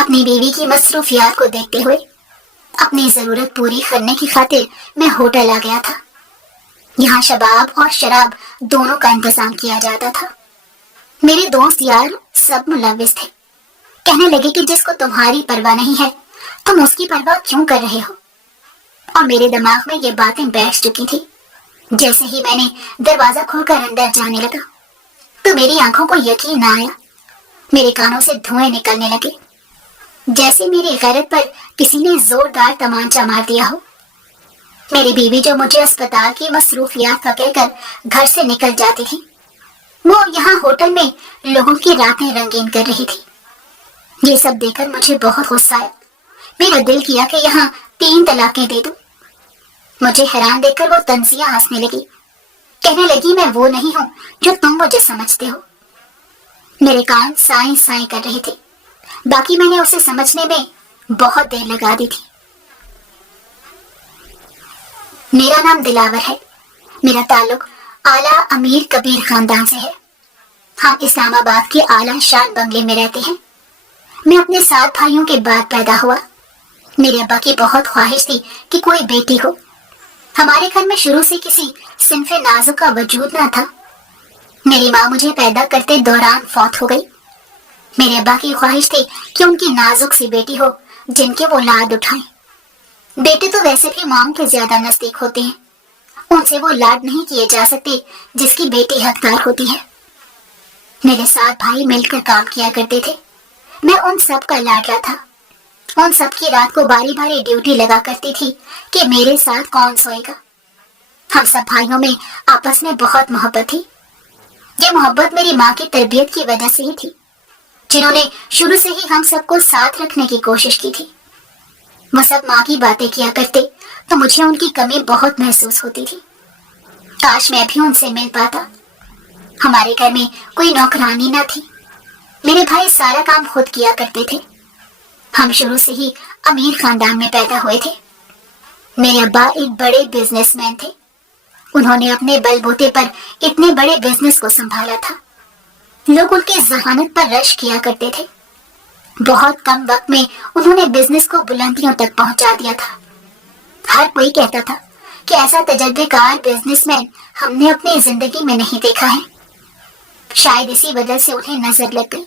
اپنی بیوی کی مصروفیات کو دیکھتے ہوئے اپنی ضرورت پوری کرنے کی خاطر میں ہوٹل آ گیا تھا۔ یہاں شباب اور شراب دونوں کا انتظام کیا جاتا تھا۔ میرے دوست یار سب ملوث تھے، کہنے لگے کہ جس کو تمہاری پرواہ نہیں ہے تم اس کی پرواہ کیوں کر رہے ہو، اور میرے دماغ میں یہ باتیں بیٹھ چکی تھی۔ جیسے ہی میں نے دروازہ کھول کر اندر جانے لگا تو میری آنکھوں کو یقین نہ آیا، میرے کانوں سے دھوئیں نکلنے لگے، جیسے میری غیرت پر کسی نے زوردار تمانچہ مار دیا ہو۔ میری بیوی جو مجھے اسپتال کی مصروفیات کا کہہ کر گھر سے نکل جاتی تھی، وہ یہاں ہوٹل میں لوگوں کی راتیں رنگین کر رہی تھی۔ یہ سب دیکھ کر مجھے بہت غصہ آیا۔ میرا دل کیا کہ یہاں 3 طلاقیں دے دوں۔ مجھے حیران دیکھ کر وہ طنزیاں ہنسنے لگی، کہنے لگی میں وہ نہیں ہوں جو تم مجھے سمجھتے ہو۔ میرے کان سائیں سائیں کر رہے تھے، باقی میں نے اسے سمجھنے میں بہت دیر لگا دی تھی۔ میرا نام دلاور ہے، میرا تعلق اعلیٰ امیر کبیر خاندان سے ہے۔ ہم اسلام آباد کے اعلیٰ شان بنگلے میں رہتے ہیں۔ میں اپنے 7 بھائیوں کے بعد پیدا ہوا۔ میرے ابا کی بہت خواہش تھی کہ کوئی بیٹی ہو۔ ہمارے گھر میں شروع سے کسی صنف نازک کا وجود نہ تھا۔ میری ماں مجھے پیدا کرتے دوران فوت ہو گئی۔ میرے ابا کی خواہش تھی کہ ان کی نازک سی بیٹی ہو جن کے وہ لاڈ اٹھائیں۔ بیٹے تو ویسے بھی ماں کے زیادہ نزدیک ہوتے ہیں، ان سے وہ لاڈ نہیں کیے جا سکتے جس کی بیٹی حقدار ہوتی ہے۔ میرے 7 بھائی مل کر کام کیا کرتے تھے، میں ان سب کا لاڈلا تھا۔ ان سب کی رات کو باری باری ڈیوٹی لگا کرتی تھی کہ میرے ساتھ کون سوئے گا۔ ہم سب بھائیوں میں آپس میں بہت محبت تھی۔ یہ محبت میری ماں کی تربیت کی وجہ سے ہی تھی، جنہوں نے شروع سے ہی ہم سب کو ساتھ رکھنے کی کوشش کی تھی۔ وہ سب ماں کی باتیں کیا کرتے تو مجھے ان کی کمی بہت محسوس ہوتی تھی۔ کاش میں بھی ان سے مل پاتا۔ ہمارے گھر میں کوئی نوکرانی نہ تھی، میرے بھائی سارا کام خود کیا کرتے تھے۔ ہم شروع سے ہی امیر خاندان میں پیدا ہوئے تھے۔ میرے ابا ایک بڑے بزنس مین تھے، انہوں نے اپنے بل بوتے پر اتنے بڑے بزنس کو سنبھالا تھا۔ لوگ ان کی ذہانت پر رشک کیا کرتے تھے۔ بہت کم وقت میں انہوں نے بزنس کو بلندیوں تک پہنچا دیا تھا۔ ہر کوئی کہتا تھا کہ ایسا تجربے کار بزنس مین ہم نے اپنی زندگی میں نہیں دیکھا ہے۔ شاید اسی وجہ سے انہیں نظر لگ گئی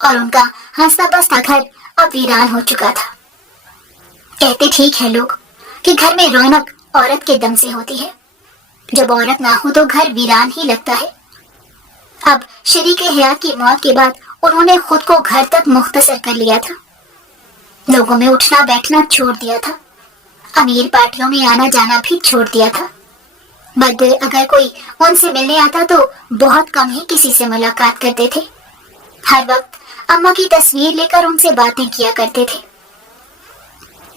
اور ان کا ہنستا بستا گھر اب ویران ہو چکا تھا۔ کہتے ٹھیک ہے لوگ کہ گھر میں رونق عورت کے دم سے ہوتی ہے، جب عورت نہ ہو تو گھر ویران ہی لگتا ہے۔ اب شریک حیات کی موت کے بعد انہوں نے خود کو گھر تک مختصر کر لیا تھا، لوگوں میں اٹھنا بیٹھنا چھوڑ دیا تھا، امیر پارٹیوں میں آنا جانا بھی چھوڑ دیا تھا، بلکہ اگر کوئی ان سے ملنے آتا تو بہت کم ہی کسی سے ملاقات کرتے تھے۔ ہر وقت اماں کی تصویر لے کر ان سے باتیں کیا کرتے تھے۔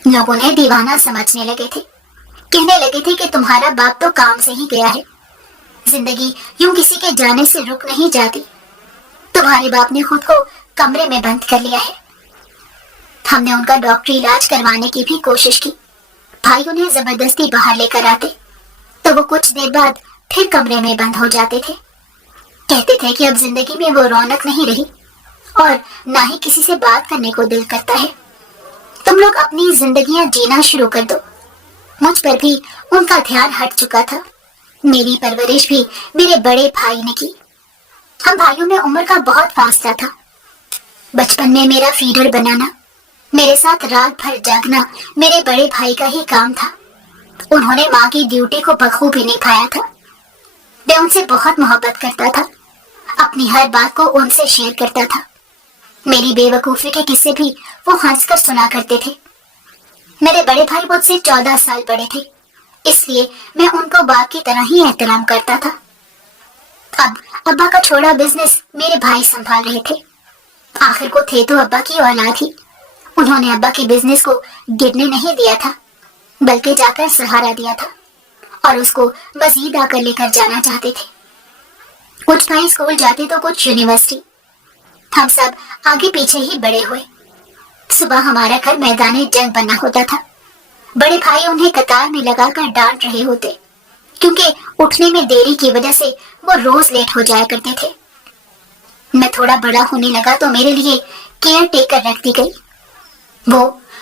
لوگ انہیں دیوانہ سمجھنے لگے تھے، کہنے لگے تھے کہ تمہارا باپ تو کام سے ہی گیا ہے، زندگی یوں کسی کے جانے سے رک نہیں جاتی، تمہارے باپ نے خود کو کمرے میں بند کر لیا ہے۔ ہم نے ان کا ڈاکٹری علاج کروانے کی بھی کوشش کی، بھائی انہیں زبردستی باہر لے کر آتے تو وہ کچھ دیر بعد پھر کمرے میں بند ہو جاتے تھے۔ کہتے تھے کہ اب زندگی میں وہ رونق نہیں رہی اور نہ ہی کسی سے بات کرنے کو دل کرتا ہے، تم لوگ اپنی زندگیاں جینا شروع کر دو۔ مجھ پر بھی ان کا دھیان ہٹ چکا تھا۔ میری پرورش بھی میرے بڑے بھائی نے کی۔ ہم بھائیوں میں عمر کا بہت فاصلہ تھا۔ بچپن میں میرا فیڈر بنانا، میرے ساتھ رات بھر جاگنا میرے بڑے بھائی کا ہی کام تھا۔ انہوں نے ماں کی ڈیوٹی کو بخوبی نبھایا تھا۔ میں ان سے بہت محبت کرتا تھا، اپنی ہر بات کو ان سے شیئر کرتا تھا۔ میری بے وقوفی کے قصے بھی وہ ہنس کر سنا کرتے تھے۔ میرے بڑے بھائی مجھ سے 14 سال بڑے تھے، اس لیے میں ان کو باپ کی طرح ہی احترام کرتا تھا۔ اب ابا کا چھوڑا بزنس میرے بھائی سنبھال رہے تھے۔ آخر کو تھے تو ابا کی اولاد ہی، انہوں نے ابا کی بزنس کو گرنے نہیں دیا تھا، بلکہ جا کر سہارا دیا تھا اور اس کو مزید آ کر لے کر جانا چاہتے تھے۔ کچھ بھائی اسکول جاتے تو کچھ یونیورسٹی، ہم سب آگے پیچھے ہی بڑے ہوئے۔ صبح ہمارا گھر میدان جنگ بنا ہوتا تھا۔ بڑے بھائی انہیں قطار میں لگا کر ڈانٹ رہے ہوتے، کیونکہ اٹھنے میں دیری کی وجہ سے وہ روز لیٹ ہو جایا کرتے تھے۔ میں تھوڑا بڑا ہونے لگا تو میرے لیے کیئر ٹیکر رکھ دی گئی۔ وہ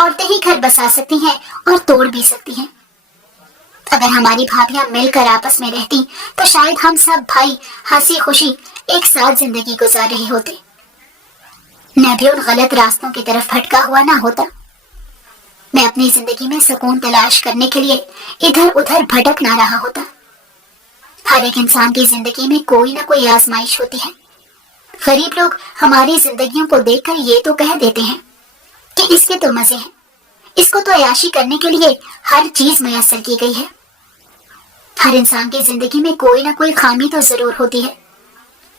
عورتیں ہی گھر بسا سکتی ہیں اور توڑ بھی سکتی ہیں۔ اگر ہماری بھابیاں مل کر آپس میں رہتی تو شاید ہم سب بھائی ہنسی خوشی ایک ساتھ زندگی گزار رہے ہوتے۔ میں بھی ان غلط راستوں کی طرف بھٹکا ہوا نہ ہوتا۔ میں اپنی زندگی میں سکون تلاش کرنے کے لیے ادھر ادھر بھٹک نہ رہا ہوتا۔ ہر ایک انسان کی زندگی میں کوئی نہ کوئی آزمائش ہوتی ہے۔ غریب لوگ ہماری زندگیوں کو دیکھ کر یہ تو کہہ دیتے ہیں کہ اس کے تو مزے ہیں، اس کو تو عیاشی کرنے کے لیے ہر چیز میسر کی گئی ہے۔ ہر انسان کی زندگی میں کوئی نہ کوئی خامی تو ضرور ہوتی ہے۔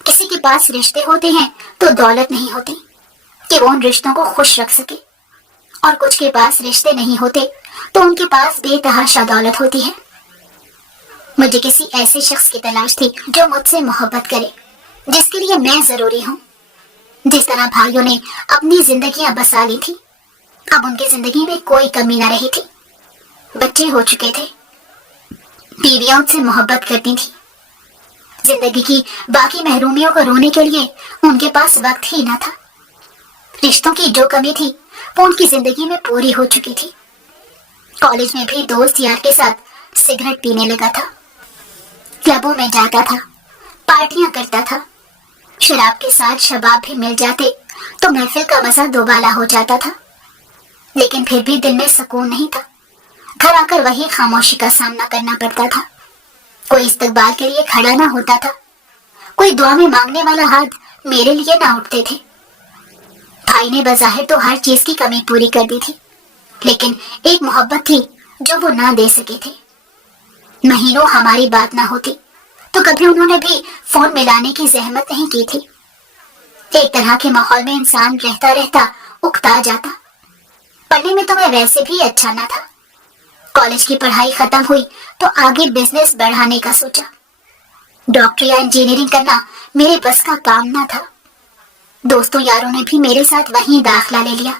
کسی کے پاس رشتے ہوتے ہیں تو دولت نہیں ہوتی کہ وہ ان رشتوں کو خوش رکھ سکے، اور کچھ کے پاس رشتے نہیں ہوتے تو ان کے پاس بے تحاشا دولت ہوتی ہے۔ مجھے کسی ایسے شخص کی تلاش تھی جو مجھ سے محبت کرے، جس کے لیے میں ضروری ہوں۔ جس طرح بھائیوں نے اپنی زندگیاں بسا لی تھی، اب ان کی زندگی میں کوئی کمی نہ رہی تھی۔ بچے ہو چکے تھے، بیویاں ان سے محبت کرتی تھی۔ زندگی کی باقی محرومیوں کو رونے کے لیے ان کے پاس وقت ہی نہ تھا۔ رشتوں کی جو کمی تھی وہ ان کی زندگی میں پوری ہو چکی تھی۔ کالج میں بھی دوست یار کے ساتھ سگریٹ پینے لگا تھا، کلبوں میں جاتا تھا، پارٹیاں کرتا تھا۔ شراب کے ساتھ شباب بھی مل جاتے تو محفل کا مزہ دوبالا ہو جاتا تھا، لیکن پھر بھی دل میں سکون نہیں تھا۔ گھر آ کر وہی خاموشی کا سامنا کرنا پڑتا تھا۔ کوئی استقبال کے لیے کھڑا نہ ہوتا تھا، کوئی دعا میں مانگنے والا ہاتھ میرے لیے نہ اٹھتے تھے۔ بھائی نے بظاہر تو ہر چیز کی کمی پوری کر دی تھی، لیکن ایک محبت تھی جو وہ نہ دے سکے تھے۔ مہینوں ہماری بات نہ ہوتی تو کبھی انہوں نے بھی فون ملانے کی زحمت نہیں کی تھی۔ ایک طرح کے ماحول میں انسان رہتا رہتا اکتا جاتا۔ پڑھنے میں تو میں ویسے بھی اچھا نہ تھا۔ کالج کی پڑھائی ختم ہوئی تو آگے بزنس بڑھانے کا سوچا۔ ڈاکٹری یا انجینئرنگ کرنا میرے بس کا کام نہ تھا۔ دوستوں یاروں نے بھی میرے ساتھ وہیں داخلہ لے لیا۔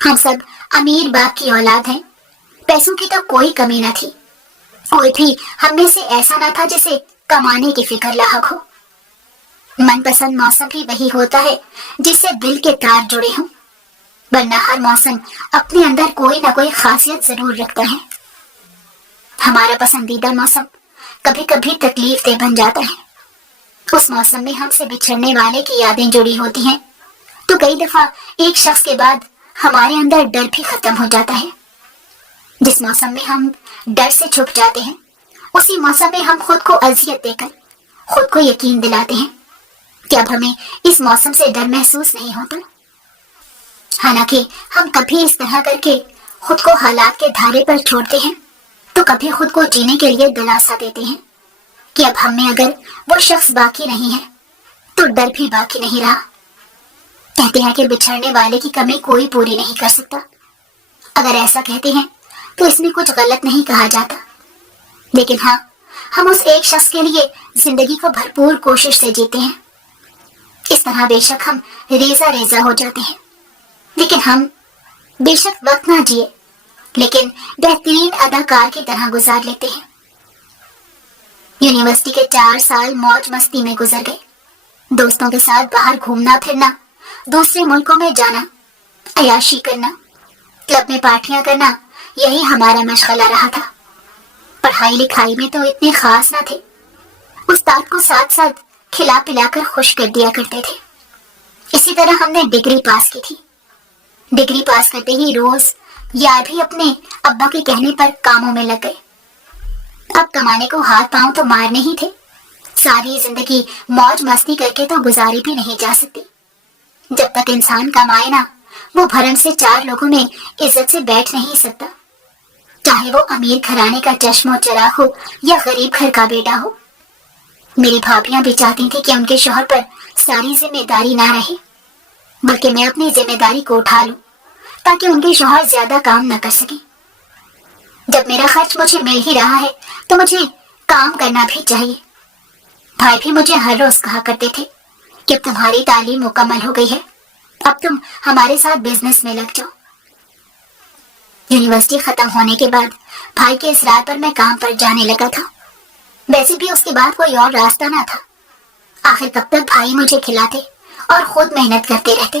ہم سب امیر باپ کی اولاد ہیں، پیسوں کی تو کوئی کمی نہ تھی۔ کوئی بھی ہم میں سے ایسا نہ تھا جسے کمانے کی فکر لاحق ہو۔ من پسند موسم بھی وہی ہوتا ہے جس سے دل کے تار جڑے ہوں، ورنہ ہر موسم اپنے اندر کوئی نہ کوئی خاصیت ضرور رکھتا ہے۔ ہمارا پسندیدہ موسم کبھی کبھی تکلیف دہ بن جاتا ہے۔ اس موسم میں ہم سے بچھڑنے والے کی یادیں جڑی ہوتی ہیں تو کئی دفعہ ایک شخص کے بعد ہمارے اندر ڈر بھی ختم ہو جاتا ہے۔ جس موسم میں ہم ڈر سے چھپ جاتے ہیں، اسی موسم میں ہم خود کو اذیت دے کر خود کو یقین دلاتے ہیں کہ اب ہمیں اس موسم سے ڈر محسوس نہیں ہوتا۔ حالانکہ ہم کبھی اس طرح کر کے خود کو حالات کے دھارے پر چھوڑتے ہیں تو کبھی خود کو جینے کے لیے دلاسا دیتے ہیں کہ اب ہم میں اگر وہ شخص باقی نہیں ہے تو ڈر بھی باقی نہیں رہا۔ کہتے ہیں کہ بچھڑنے والے کی کمی کوئی پوری نہیں کر سکتا۔ اگر ایسا کہتے ہیں تو اس میں کچھ غلط نہیں کہا جاتا، لیکن ہاں، ہم اس ایک شخص کے لیے زندگی کو بھرپور کوشش سے جیتے ہیں۔ اس طرح بے شک ہم ریزہ ریزہ ہو جاتے ہیں، لیکن ہم بے شک وقت نہ جیے لیکن بہترین اداکار کی طرح گزار لیتے ہیں۔ یونیورسٹی کے 4 سال موج مستی میں گزر گئے۔ دوستوں کے ساتھ باہر گھومنا پھرنا، دوسرے ملکوں میں جانا، عیاشی کرنا، کلب میں پارٹیاں کرنا، یہی ہمارا مشغلہ رہا تھا۔ پڑھائی لکھائی میں تو اتنے خاص نہ تھے، استاد کو ساتھ ساتھ کھلا پلا کر خوش کر دیا کرتے تھے۔ اسی طرح ہم نے ڈگری پاس کی تھی۔ ڈگری پاس کرتے ہی روز یار بھی اپنے ابا کے کہنے پر کاموں میں لگ گئے۔ اب کمانے کو ہاتھ پاؤں تو مارنے ہی تھے۔ ساری زندگی موج مستی کر کے تو گزاری بھی نہیں جا سکتی۔ جب تک انسان کمائے نہ، وہ بھرم سے 4 لوگوں میں عزت سے بیٹھ نہیں سکتا، چاہے وہ امیر گھرانے کا چشم و چراغ ہو یا غریب گھر کا بیٹا ہو۔ میری بھابیاں بھی چاہتی تھی کہ ان کے شوہر پر ساری ذمہ داری نہ رہے، بلکہ میں اپنی ذمہ داری کو اٹھا لوں تاکہ ان کے شوہر زیادہ کام نہ کر سکیں۔ جب میرا خرچ مجھے مل ہی رہا ہے تو مجھے کام کرنا بھی چاہیے۔ بھائی بھی مجھے ہر روز کہا کرتے تھے کہ اب تمہاری تعلیم مکمل ہو گئی ہے، اب تم ہمارے ساتھ بزنس میں لگ جاؤ۔ یونیورسٹی ختم ہونے کے بعد بھائی کے اصرار پر میں کام پر جانے لگا تھا۔ ویسے بھی اس کے بعد کوئی اور راستہ نہ تھا۔ آخر کب تک بھائی مجھے کھلاتے اور خود محنت کرتے رہتے۔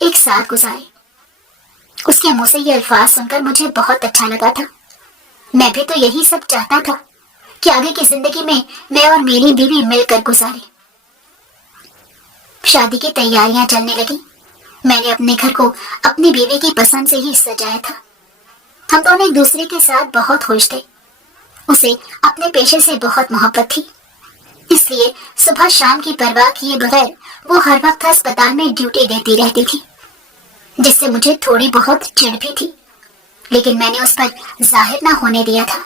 ایک ساتھ گزارے۔ اس کے منہ سے یہ الفاظ سن کر مجھے بہت اچھا لگا تھا۔ میں بھی تو یہی سب چاہتا تھا کہ آگے کی زندگی میں اور میری بیوی مل کر گزارے۔ شادی کی تیاریاں چلنے لگی۔ میں نے اپنے گھر کو اپنی بیوی کی پسند سے ہی سجایا تھا۔ ہم دونوں ایک دوسرے کے ساتھ بہت خوش تھے۔ اسے اپنے پیشے سے بہت محبت تھی، اس لیے صبح شام کی پرواہ کیے بغیر وہ ہر وقت ہسپتال میں ڈیوٹی دیتی رہتی تھی، جس سے مجھے تھوڑی بہت چڑ بھی تھی، لیکن میں نے اس پر ظاہر نہ ہونے دیا تھا۔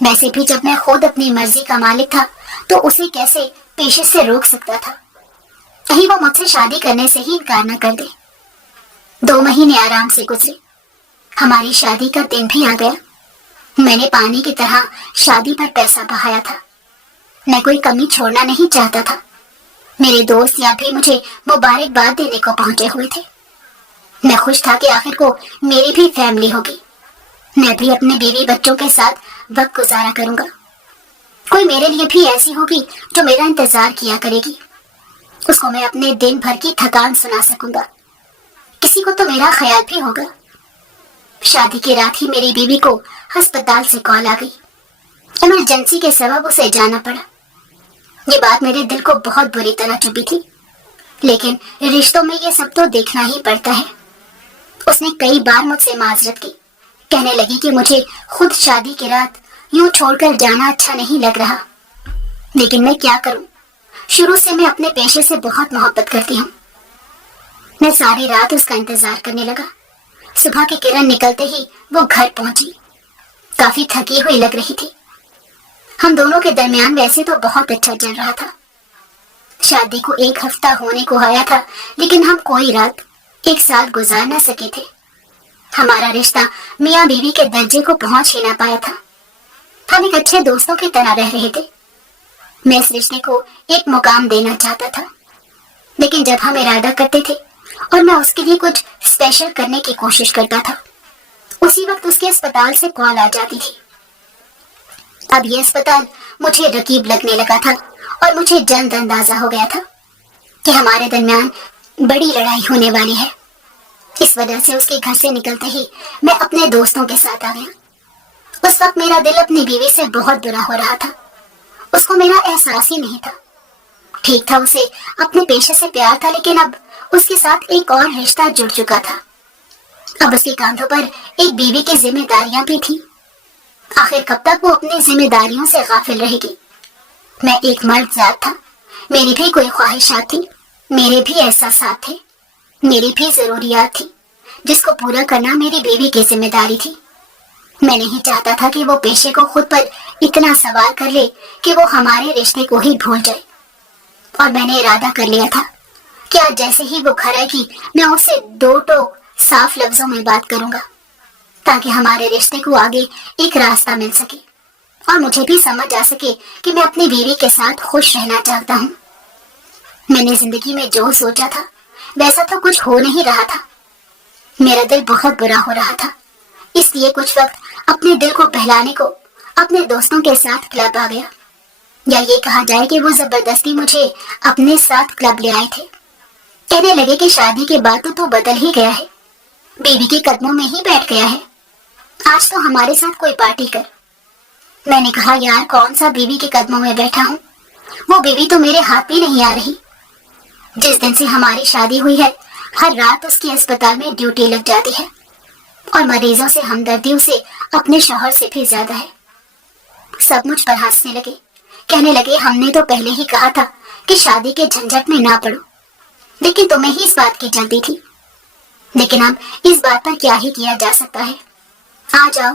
ویسے بھی جب میں خود اپنی مرضی کا مالک تھا تو اسے کیسے پیشے سے روک سکتا تھا؟ کہیں وہ مجھ سے شادی کرنے سے ہی انکار نہ کر دے۔ 2 مہینے آرام سے گزرے۔ ہماری شادی کا دن بھی آ گیا۔ میں نے پانی کی طرح شادی پر پیسہ بہایا تھا۔ میں کوئی کمی چھوڑنا نہیں چاہتا تھا۔ میرے دوست یا بھی مجھے مبارکباد دینے کو پہنچے ہوئے تھے۔ میں خوش تھا کہ آخر کو میری بھی فیملی ہوگی۔ میں بھی اپنے بیوی بچوں کے ساتھ وقت گزارا کروں گا۔ کوئی میرے لیے بھی ایسی ہوگی جو میرا انتظار کیا کرے گی۔ اس کو میں اپنے دن بھر کی تھکان سنا سکوں گا۔ کسی کو تو میرا خیال بھی ہوگا۔ شادی کی رات ہی میری بیوی کو ہسپتال سے کال آ گئی۔ ایمرجنسی کے سبب اسے جانا پڑا۔ یہ بات میرے دل کو بہت بری طرح چبھی تھی، لیکن رشتوں میں یہ سب تو دیکھنا ہی پڑتا ہے۔ اس نے کئی بار مجھ سے معذرت کی، کہنے لگی کہ مجھے خود شادی کی رات یوں چھوڑ کر جانا اچھا نہیں لگ رہا، لیکن میں کیا کروں؟ شروع سے میں اپنے پیشے سے بہت محبت کرتی ہوں۔ میں ساری رات اس کا انتظار کرنے لگا۔ صبح کی کرن نکلتے ہی وہ گھر پہنچی۔ کافی تھکی ہوئی لگ رہی تھی۔ ہم دونوں کے درمیان ویسے تو بہت اچھا چل رہا تھا۔ شادی کو 1 ہفتہ ہونے کو آیا تھا، لیکن ہم کوئی رات ایک ساتھ گزار نہ سکے تھے۔ ہمارا رشتہ میاں بیوی کے درجے کو پہنچ ہی نہ پایا تھا۔ ہم ایک اچھے دوستوں کی طرح رہ رہے تھے۔ میں اس رشتے کو ایک مقام دینا چاہتا تھا، لیکن جب ہم ارادہ کرتے تھے اور میں اس کے لیے کچھ اسپیشل کرنے کی کوشش کرتا تھا، اسی وقت اس کے اسپتال سے کال آ جاتی تھی۔ اب یہ اسپتال مجھے رقیب لگنے لگا تھا اور مجھے جلد اندازہ ہو گیا تھا کہ ہمارے درمیان بڑی لڑائی ہونے والی ہے۔ اس وجہ سے اس کے گھر سے نکلتے ہی میں اپنے دوستوں کے ساتھ آ گیا۔ اس وقت میرا دل اپنی بیوی سے بہت برا ہو رہا تھا۔ اس کو میرا احساس ہی نہیں تھا۔ ٹھیک تھا، اسے اپنے پیشے سے پیار تھا، لیکن اب اس کے ساتھ ایک اور رشتہ جڑ چکا تھا۔ اب اس کے کاندھوں پر ایک بیوی کی ذمہ داریاں بھی تھیں۔ آخر کب تک وہ اپنی ذمہ داریوں سے غافل رہے گی؟ میں ایک مرد ذات تھا، میری بھی کوئی خواہشات تھی، میرے بھی احساسات تھے، میری بھی ضروریات تھی، جس کو پورا کرنا میری بیوی کی ذمہ داری تھی۔ میں نہیں چاہتا تھا کہ وہ پیشے کو خود پر اتنا سوار کر لے کہ وہ ہمارے رشتے کو ہی بھول جائے، اور میں نے ارادہ کر لیا تھا کہ آج جیسے ہی وہ گھر آئے گی میں اس سے 2 ٹوک صاف لفظوں میں بات کروں گا، تاکہ ہمارے رشتے کو آگے ایک راستہ مل سکے اور مجھے بھی سمجھ آ سکے کہ میں اپنی بیوی کے ساتھ خوش رہنا چاہتا ہوں۔ میں نے زندگی میں جو سوچا تھا ویسا تو کچھ ہو نہیں رہا تھا۔ میرا دل بہت برا ہو رہا تھا، اس لیے کچھ وقت اپنے دل کو بہلانے کو اپنے دوستوں کے ساتھ کلب آ گیا، یا یہ کہا جائے کہ وہ زبردستی مجھے اپنے ساتھ کلب لے آئے تھے۔ کہنے لگے کہ شادی کے بعد تو بدل ہی گیا ہے، بیوی کے قدموں میں ہی بیٹھ گیا ہے، آج تو ہمارے ساتھ کوئی پارٹی کر۔ میں نے کہا یار کون سا بیوی کے قدموں میں بیٹھا ہوں، وہ بیوی تو میرے ہاتھ بھی نہیں آ رہی۔ جس دن سے ہماری شادی ہوئی ہے ہر رات اس کی اسپتال میں ڈیوٹی لگ جاتی ہے، اور مریضوں سے ہمدردی اسے اپنے شوہر سے بھی زیادہ ہے۔ سب مجھ پر ہنسنے لگے، کہنے لگے ہم نے تو پہلے ہی کہا تھا کہ شادی کے جھنجٹ میں نہ پڑو، لیکن تمہیں ہی اس بات کی جلدی تھی۔ لیکن اب اس بات پر کیا ہی کیا جا سکتا ہے، آ جاؤ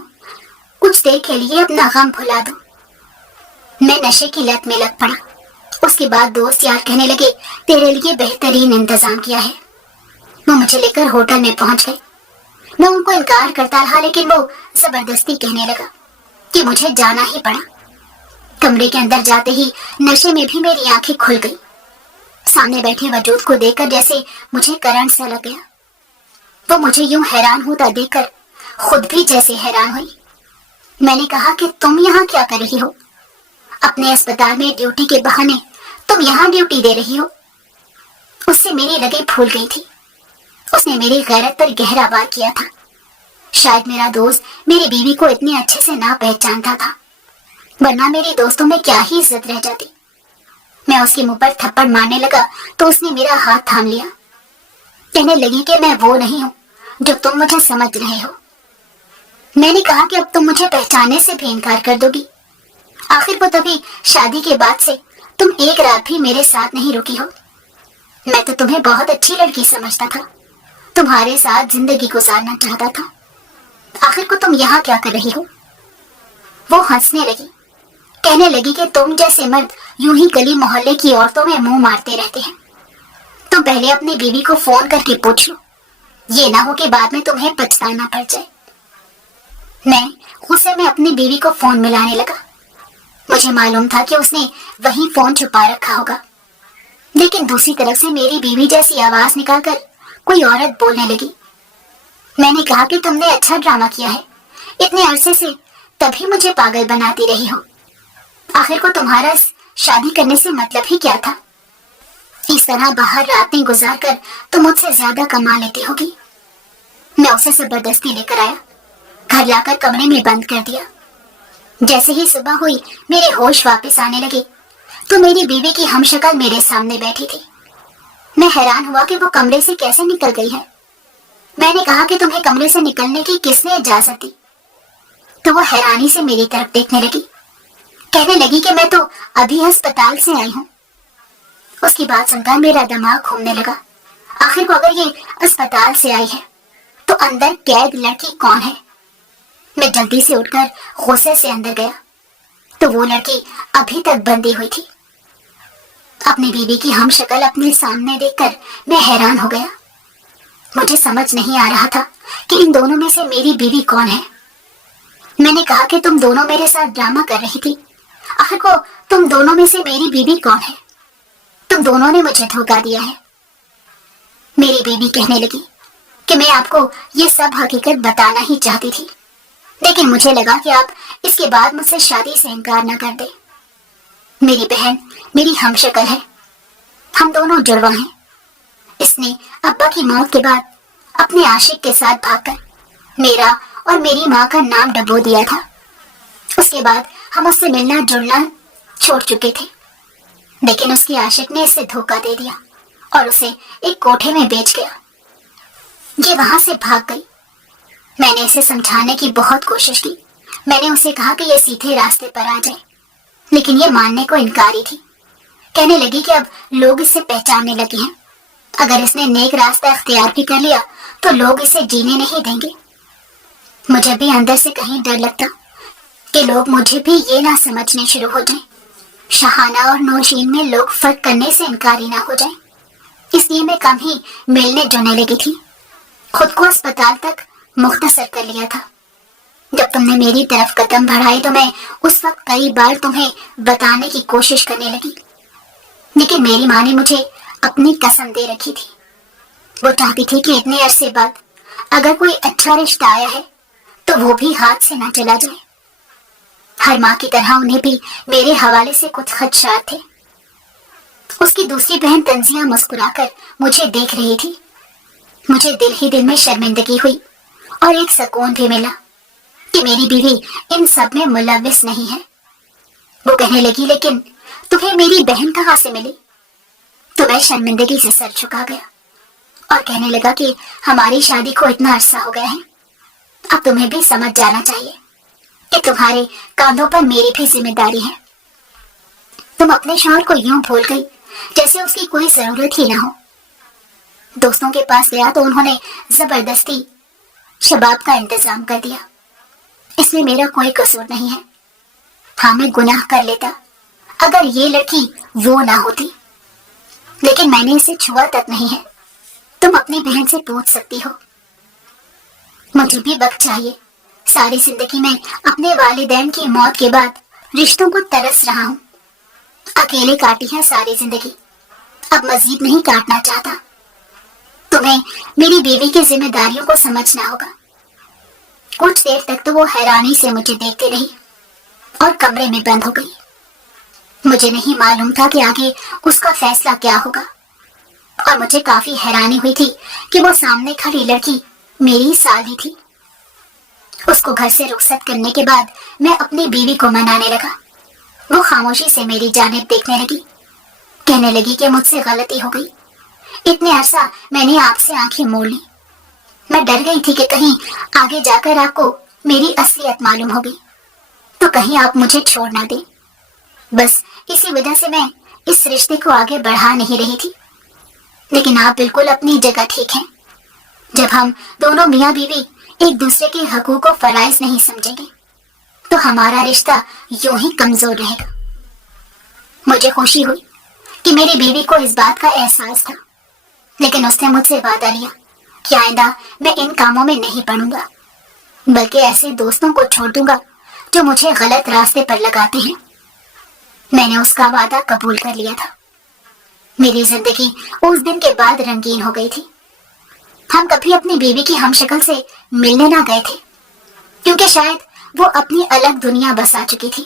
کچھ دیر کے لیے اپنا غم بھلا دو۔ میں نشے کی لت میں لگ پڑا۔ اس کے بعد دوست یار کہنے لگے تیرے لیے بہترین انتظام کیا ہے۔ وہ مجھے لے کر ہوٹل میں پہنچ گئے۔ میں ان کو انکار کرتا رہا، لیکن وہ زبردستی کہنے لگا کہ مجھے جانا ہی پڑا۔ کمرے کے اندر جاتے ہی نشے میں بھی میری آنکھیں کھل گئی۔ سامنے بیٹھے وجود کو دیکھ کر جیسے مجھے کرنٹ سا لگ گیا۔ وہ مجھے یوں حیران ہوتا دیکھ کر خود بھی جیسے حیران ہوئی۔ میں نے کہا کہ تم یہاں کیا کر رہی ہو؟ اپنے اسپتال میں ڈیوٹی کے بہانے تم یہاں ڈیوٹی دے رہی ہو؟ اس سے میری رگیں پھول گئی تھی۔ اس نے میری غیرت پر گہرا وار کیا تھا۔ شاید میرا دوست میری بیوی کو اتنے اچھے سے نہ پہچانتا تھا، ورنہ میری دوستوں میں کیا ہی عزت رہ جاتی۔ میں اس کے منہ پر تھپڑ مارنے لگا تو اس نے میرا ہاتھ تھام لیا، کہنے لگی کہ میں وہ نہیں ہوں جو تم مجھے سمجھ رہے ہو۔ میں نے کہا کہ اب تم مجھے پہچاننے سے بھی انکار کر دو گی؟ آخر وہ تبھی شادی کے بعد سے تم ایک رات بھی میرے ساتھ نہیں رکی ہو۔ میں تو تمہیں بہت اچھی لڑکی سمجھتا تھا، تمہارے ساتھ زندگی گزارنا چاہتا تھا، آخر کو تم یہاں کیا کر رہی ہو؟ وہ ہنسنے لگی، کہنے لگی کہ تم جیسے مرد یوں ہی گلی محلے کی عورتوں میں منہ مارتے رہتے ہیں۔ تم پہلے اپنی بیوی کو فون کر کے پوچھ لو، یہ نہ ہو کہ بعد میں تمہیں پچھتانا پڑ جائے۔ میں غصے میں اپنی بیوی کو فون ملانے لگا۔ مجھے معلوم تھا کہ اس نے وہیں فون چھپا رکھا ہوگا، لیکن دوسری طرف سے میری بیوی جیسی آواز نکال کر کوئی عورت بولنے لگی۔ میں نے کہا کہ تم نے اچھا ڈرامہ کیا ہے، اتنے عرصے سے تبھی مجھے پاگل بناتی رہی ہو۔ آخر کو تمہارا شادی کرنے سے مطلب ہی کیا تھا؟ اس طرح باہر راتیں گزار کر تم مجھ سے زیادہ کما لیتی ہوگی۔ میں اسے زبردستی لے کر آیا، گھر لا کر کمرے میں بند کر دیا۔ جیسے ہی صبح ہوئی میرے ہوش واپس آنے لگے تو میری بیوی کی ہم شکل میرے سامنے بیٹھی تھی۔ میں حیران ہوا کہ وہ کمرے سے کیسے نکل گئی ہے۔ میں نے کہا کہ تمہیں کمرے سے نکلنے کی کس نے اجازت دی؟ تو وہ حیرانی سے میری طرف دیکھنے لگی، کہنے لگی کہ میں تو ابھی ہسپتال سے آئی ہوں۔ اس کی بات سن کر میرا دماغ گھومنے لگا۔ آخر کو اگر یہ اسپتال سے آئی ہے تو اندر قید لڑکی کون ہے؟ میں جلدی سے اٹھ کر غصے سے اندر گیا تو وہ لڑکی ابھی تک بندی ہوئی تھی۔ اپنی بیوی کی ہم شکل اپنے سامنے دیکھ کر میں حیران ہو گیا۔ مجھے سمجھ نہیں آ رہا تھا کہ ان دونوں میں سے میری بیوی کون ہے۔ میں نے کہا کہ تم دونوں میرے ساتھ ڈرامہ کر رہی تھی، آخر کو تم دونوں میں سے میری بیوی کون ہے؟ تم دونوں نے مجھے دھوکا دیا ہے۔ میری بیوی کہنے لگی کہ میں آپ کو یہ سب حقیقت بتانا ہی چاہتی تھی، لیکن مجھے لگا کہ آپ اس کے بعد مجھ سے شادی سے انکار نہ کر دیں۔ میری بہن میری ہم شکل ہے، ہم دونوں جڑواں ہیں۔ اس نے ابا کی موت کے بعد اپنے عاشق کے ساتھ بھاگ کر میرا اور میری ماں کا نام ڈبو دیا تھا۔ اس کے بعد ہم اس سے ملنا جڑنا چھوڑ چکے تھے، لیکن اس کے عاشق نے اسے دھوکا دے دیا اور اسے ایک کوٹھے میں بیچ گیا۔ یہ وہاں سے بھاگ گئی۔ میں نے اسے سمجھانے کی بہت کوشش کی، میں نے اسے کہا کہ یہ سیدھے راستے پر آ جائے، لیکن یہ ماننے کو انکاری تھی۔ کہنے لگی کہ اب لوگ اسے پہچاننے لگے ہیں، اگر اس نے نیک راستہ اختیار بھی کر لیا تو لوگ اسے جینے نہیں دیں گے۔ مجھے بھی اندر سے کہیں ڈر لگتا کہ لوگ مجھے بھی یہ نہ سمجھنے شروع ہو جائیں، شہانہ اور نوشین میں لوگ فرق کرنے سے انکاری نہ ہو جائیں۔ اس لیے میں کم ہی ملنے جلنے لگی تھی، خود کو اسپتال تک مختصر کر لیا تھا۔ جب تم نے میری طرف قدم بڑھائی تو میں اس وقت کئی بار تمہیں بتانے کی کوشش کرنے لگی، لیکن میری ماں نے مجھے اپنی قسم دے رکھی تھی۔ وہ چاہتی تھی کہ اتنے عرصے بعد اگر کوئی اچھا رشتہ آیا ہے تو وہ بھی ہاتھ سے نہ چلا جائے۔ ہر ماں کی طرح انہیں بھی میرے حوالے سے کچھ خدشات تھے۔ اس کی دوسری بہن تنزیہ مسکرا کر مجھے دیکھ رہی تھی۔ مجھے دل ہی دل میں شرمندگی ہوئی اور ایک سکون بھی ملا کہ میری بیوی ان سب میں ملوث نہیں ہے۔ وہ کہنے لگی لیکن تمہیں میری بہن کہاں سے ملی؟ تو میں شرمندگی سے سر جھکا گیا اور کہنے لگا کہ ہماری شادی کو اتنا عرصہ ہو گیا ہے، اب تمہیں بھی سمجھ جانا چاہیے کہ تمہارے کاندھوں پر میری بھی ذمہ داری ہے۔ تم اپنے شوہر کو یوں بھول گئی جیسے اس کی کوئی ضرورت ہی نہ ہو۔ دوستوں کے پاس گیا تو انہوں نے زبردستی شباب کا انتظام کر دیا، اس میں میرا کوئی قصور نہیں ہے۔ ہاں میں گناہ کر لیتا اگر یہ لڑکی وہ نہ ہوتی، لیکن میں نے اسے چھوا تک نہیں ہے۔ تم اپنی بہن سے پوچھ سکتی ہو۔ مجھے بھی وقت چاہیے، ساری زندگی میں اپنے والدین کی موت کے بعد رشتوں کو ترس رہا ہوں، اکیلے کاٹی ہے ساری زندگی، اب مزید نہیں کاٹنا چاہتا۔ تمہیں میری بیوی کی ذمہ داریوں کو سمجھنا ہوگا۔ کچھ دیر تک تو وہ حیرانی سے مجھے دیکھتی رہی اور کمرے میں بند ہو گئی۔ مجھے نہیں معلوم تھا کہ آگے اس کا فیصلہ کیا ہوگا۔ اور مجھے کافی حیرانی ہوئی تھی کہ وہ سامنے کھڑی لڑکی میری سال ہی تھی۔ اس کو گھر سے رخصت کرنے کے بعد میں اپنی بیوی کو منانے لگا۔ وہ خاموشی سے میری جانب دیکھنے لگی، کہنے لگی کہ مجھ سے غلطی ہو گئی، اتنے عرصہ میں نے آپ سے آنکھیں موڑ لی۔ میں ڈر گئی تھی کہ کہیں آگے جا کر آپ کو میری اصلیت معلوم ہو گئی تو کہیں آپ مجھے چھوڑ نہ دیں۔ بس اسی وجہ سے میں اس رشتے کو آگے بڑھا نہیں رہی تھی، لیکن آپ بالکل اپنی جگہ ٹھیک ہیں۔ جب ہم دونوں میاں بیوی ایک دوسرے کے حقوق و فرائض نہیں سمجھیں گے تو ہمارا رشتہ یوں ہی کمزور رہے گا۔ مجھے خوشی ہوئی کہ میری بیوی کو اس بات کا احساس تھا، لیکن اس نے مجھ سے وعدہ لیا کہ آئندہ میں ان کاموں میں نہیں پڑوں گا، بلکہ ایسے دوستوں کو چھوڑ دوں گا جو مجھے غلط راستے پر لگاتے ہیں۔ میں نے اس کا وعدہ قبول کر لیا تھا۔ میری زندگی اس دن کے بعد رنگین ہو گئی تھی۔ ہم کبھی اپنی بیوی کی ہم شکل سے ملنے نہ گئے تھے، کیونکہ شاید وہ اپنی الگ دنیا بسا چکی تھی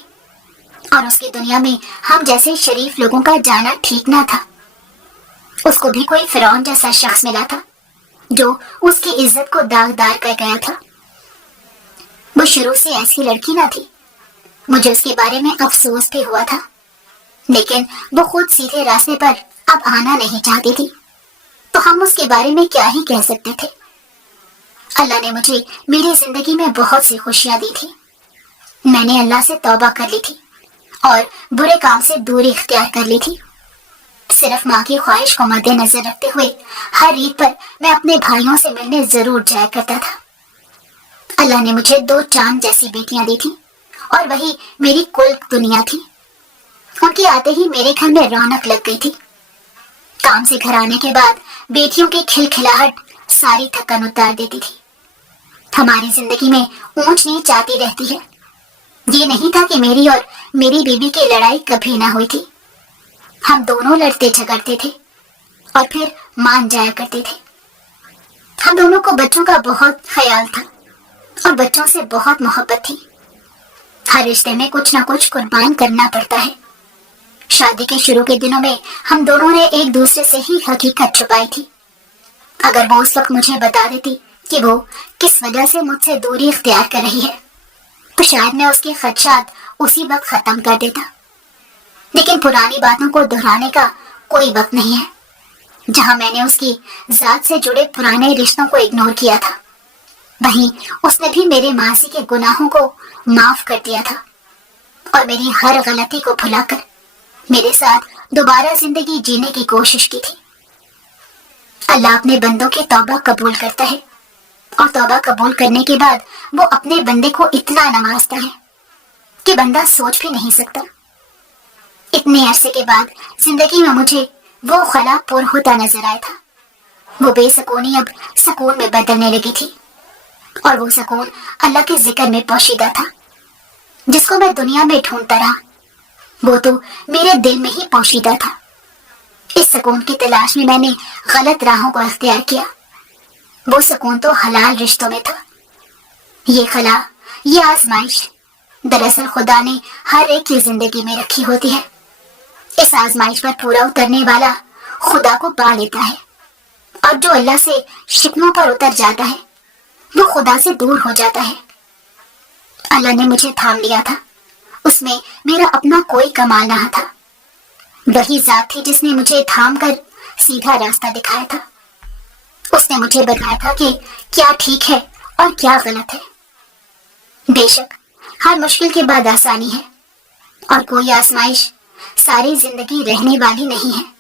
اور اس کی دنیا میں ہم جیسے شریف لوگوں کا جانا ٹھیک نہ تھا۔ اس کو بھی کوئی فرعون جیسا شخص ملا تھا جو اس کی عزت کو داغدار کر گیا تھا۔ وہ شروع سے ایسی لڑکی نہ تھی۔ مجھے اس کے بارے میں افسوس بھی ہوا تھا، لیکن وہ خود سیدھے راستے پر اب آنا نہیں چاہتی تھی، تو ہم اس کے بارے میں کیا ہی کہہ سکتے تھے۔ اللہ نے مجھے میری زندگی میں بہت سی خوشیاں دی تھی۔ میں نے اللہ سے توبہ کر لی تھی اور برے کام سے دوری اختیار کر لی تھی۔ صرف ماں کی خواہش کو مد نظر رکھتے ہوئے ہر عید پر میں اپنے بھائیوں سے ملنے ضرور جایا کرتا تھا۔ اللہ نے مجھے 2 چاند جیسی بیٹیاں دی تھیں اور وہی میری کل دنیا تھی۔ ان کے آتے ہی میرے گھر میں رونق لگ گئی تھی۔ کام سے گھر آنے کے بعد بیٹیوں کی کھلکھلاہٹ ساری تھکن اتار دیتی تھی۔ ہماری زندگی میں اونچ نیچ آتی رہتی ہے۔ یہ نہیں تھا کہ میری اور میری بیوی کی لڑائی کبھی نہ ہوئی تھی۔ ہم دونوں لڑتے جھگڑتے تھے اور پھر مان جایا کرتے تھے۔ ہم دونوں کو بچوں کا بہت خیال تھا اور بچوں سے بہت محبت تھی۔ ہر رشتے میں کچھ نہ کچھ قربان کرنا پڑتا ہے۔ شادی کے شروع کے دنوں میں ہم دونوں نے ایک دوسرے سے ہی حقیقت چھپائی تھی۔ اگر وہ اس وقت مجھے بتا دیتی کہ وہ کس وجہ سے مجھ سے دوری اختیار کر رہی ہے تو شاید میں اس کے خدشات اسی وقت ختم کر دیتا، لیکن پرانی باتوں کو دہرانے کا کوئی وقت نہیں ہے۔ جہاں میں نے اس کی ذات سے جڑے پرانے رشتوں کو اگنور کیا تھا، وہیں اس نے بھی میرے ماضی کے گناہوں کو معاف کر دیا تھا اور میری ہر غلطی کو بھلا کر میرے ساتھ دوبارہ زندگی جینے کی کوشش کی تھی۔ اللہ اپنے بندوں کی توبہ قبول کرتا ہے اور توبہ قبول کرنے کے بعد وہ اپنے بندے کو اتنا نوازتا ہے کہ بندہ سوچ بھی نہیں سکتا۔ اتنے عرصے کے بعد زندگی میں مجھے وہ خلا پر ہوتا نظر آیا تھا۔ وہ بے سکونی اب سکون میں بدلنے لگی تھی، اور وہ سکون اللہ کے ذکر میں پوشیدہ تھا، جس کو میں دنیا میں ڈھونڈتا رہا وہ تو میرے دل میں ہی پوشیدہ تھا۔ اس سکون کی تلاش میں نے غلط راہوں کو اختیار کیا۔ وہ سکون تو حلال رشتوں میں تھا۔ یہ خلا، یہ آزمائش دراصل خدا نے ہر ایک کی زندگی میں رکھی ہوتی ہے۔ اس آزمائش پر پورا اترنے والا خدا کو پا لیتا ہے، اور جو اللہ سے شکنوں پر اتر جاتا ہے وہ خدا سے دور ہو جاتا ہے۔ اللہ نے مجھے تھام لیا تھا، اس میں میرا اپنا کوئی کمال نہ تھا۔ وہی ذات تھی جس نے مجھے تھام کر سیدھا راستہ دکھایا تھا۔ اس نے مجھے بتایا تھا کہ کیا ٹھیک ہے اور کیا غلط ہے۔ بے شک ہر مشکل کے بعد آسانی ہے، اور کوئی آزمائش ساری زندگی رہنے والی نہیں ہے۔